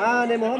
Ani mo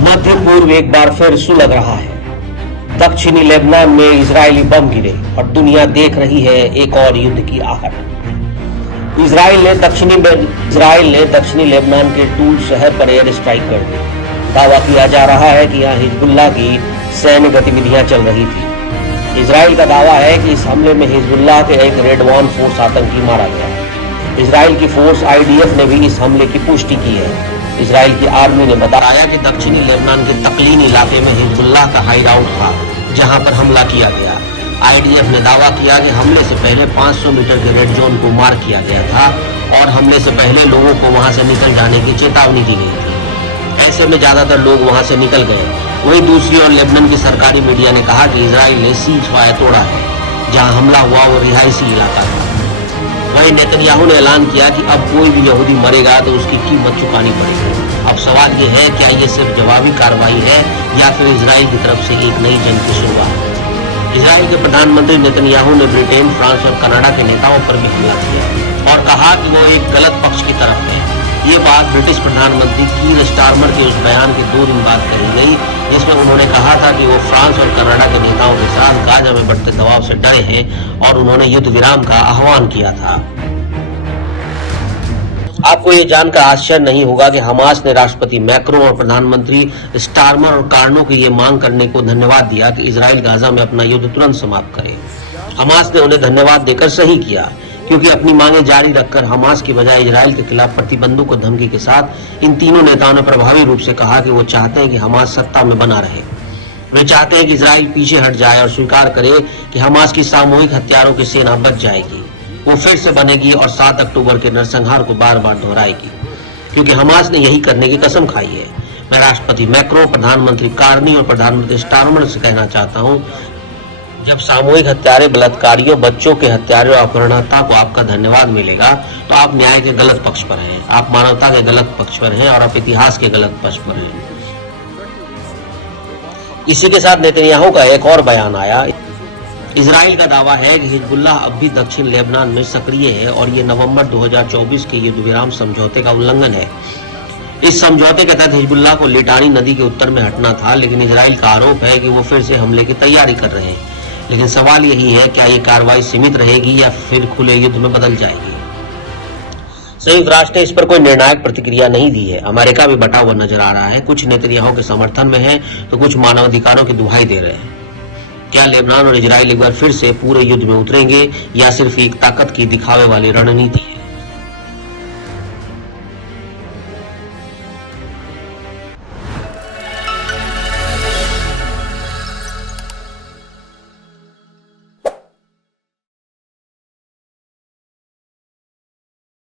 मध्य पूर्व एक बार फिर सुलग रहा है। दक्षिणी लेबनान में इजरायली बम गिरे और दुनिया देख रही है एक और युद्ध की आहट। इजराइल ने दक्षिणी लेबनान के टूल शहर पर एयर स्ट्राइक कर दी। दावा किया जा रहा है कि यहाँ हिजबुल्लाह की सैन्य गतिविधियां चल रही थी। इजराइल का दावा है कि इस हमले में हिजबुल्लाह के एक रेडवान फोर्स आतंकी मारा गया। इजराइल की फोर्स IDF ने भी इस हमले की पुष्टि की है। इजराइल की आर्मी ने बताया कि दक्षिणी लेबनान के तकलीन इलाके में हिजबुल्लाह का हाइडआउट था, जहां पर हमला किया गया। IDF ने दावा किया कि हमले से पहले 500 मीटर के रेड जोन को मार किया गया था और हमले से पहले लोगों को वहां से निकल जाने की चेतावनी दी गई थी। ऐसे में ज्यादातर लोग वहां से निकल गए। वहीं दूसरी ओर लेबनान की सरकारी मीडिया ने कहा कि इजराइल ने सीज फायर तोड़ा है। जहां हमला हुआ वो रिहायशी इलाका था। वहीं नेतन्याहू ने ऐलान किया कि अब कोई भी यहूदी मरेगा तो उसकी कीमत चुकानी पड़ेगी। अब सवाल ये है, क्या ये सिर्फ जवाबी कार्रवाई है या फिर इजराइल की तरफ से एक नई जंग की शुरुआत। इजराइल के प्रधानमंत्री नेतन्याहू ने ब्रिटेन, फ्रांस और कनाडा के नेताओं पर भी हमला किया और कहा कि वो एक गलत पक्ष की तरफ है। ये बात ब्रिटिश प्रधानमंत्री कीर स्टारमर के उस बयान के 2 दिन बाद कही गई, जिसमें उन्होंने कहा था कि वो फ्रांस और कनाडा के नेताओं के साथ गाजा में बढ़ते दबाव से डरे हैं और उन्होंने युद्ध विराम का आह्वान किया था। आपको ये जानकर आश्चर्य नहीं होगा कि हमास ने राष्ट्रपति मैक्रो और प्रधानमंत्री स्टारमर और कार्नो की ये मांग करने को धन्यवाद दिया कि इजराइल गाजा में अपना युद्ध तुरंत समाप्त करे। हमास ने उन्हें धन्यवाद देकर सही किया, क्योंकि अपनी मांगे जारी रखकर हमास की बजाय इजराइल के खिलाफ प्रतिबंधों को धमकी के साथ इन तीनों नेताओं ने प्रभावी रूप से कहा कि वो चाहते हैं कि हमास सत्ता में बना रहे। वे चाहते हैं कि इजराइल पीछे हट जाए और स्वीकार करे कि हमास की सामूहिक हत्यारों की सेना बच जाएगी, वो फिर से बनेगी और 7 अक्टूबर के नरसंहार को बार बार दोहराएगी, क्योंकि हमास ने यही करने की कसम खाई है। मैं राष्ट्रपति मैक्रो, प्रधानमंत्री कार्नी और प्रधानमंत्री स्टारमर से कहना चाहता हूं, जब सामूहिक हत्यारे, बलात्कारियों, बच्चों के हत्यारे और अपहरणकर्ता को आपका धन्यवाद मिलेगा तो आप न्याय के गलत पक्ष पर हैं, आप मानवता के गलत पक्ष पर हैं और आप इतिहास के गलत पक्ष पर हैं। इसी के साथ नेतन्याहू का एक और बयान आया। इजराइल का दावा है कि हिजबुल्लाह अब भी दक्षिण लेबनान में सक्रिय है और ये नवंबर 2024 के युद्ध विराम समझौते का उल्लंघन है। इस समझौते के तहत हिजबुल्लाह को लिटानी नदी के उत्तर में हटना था, लेकिन इजराइल का आरोप है कि वो फिर से हमले की तैयारी कर रहे हैं। लेकिन सवाल यही है, क्या ये कार्रवाई सीमित रहेगी या फिर खुले युद्ध में बदल जाएगी। संयुक्त राष्ट्र ने इस पर कोई निर्णायक प्रतिक्रिया नहीं दी है। अमेरिका भी बटा हुआ नजर आ रहा है। कुछ नेतन्याहू के समर्थन में है तो कुछ मानवाधिकारों की दुहाई दे रहे हैं। क्या लेबनान और इजराइल एक बार फिर से पूरे युद्ध में उतरेंगे या सिर्फ एक ताकत की दिखावे वाली रणनीति है?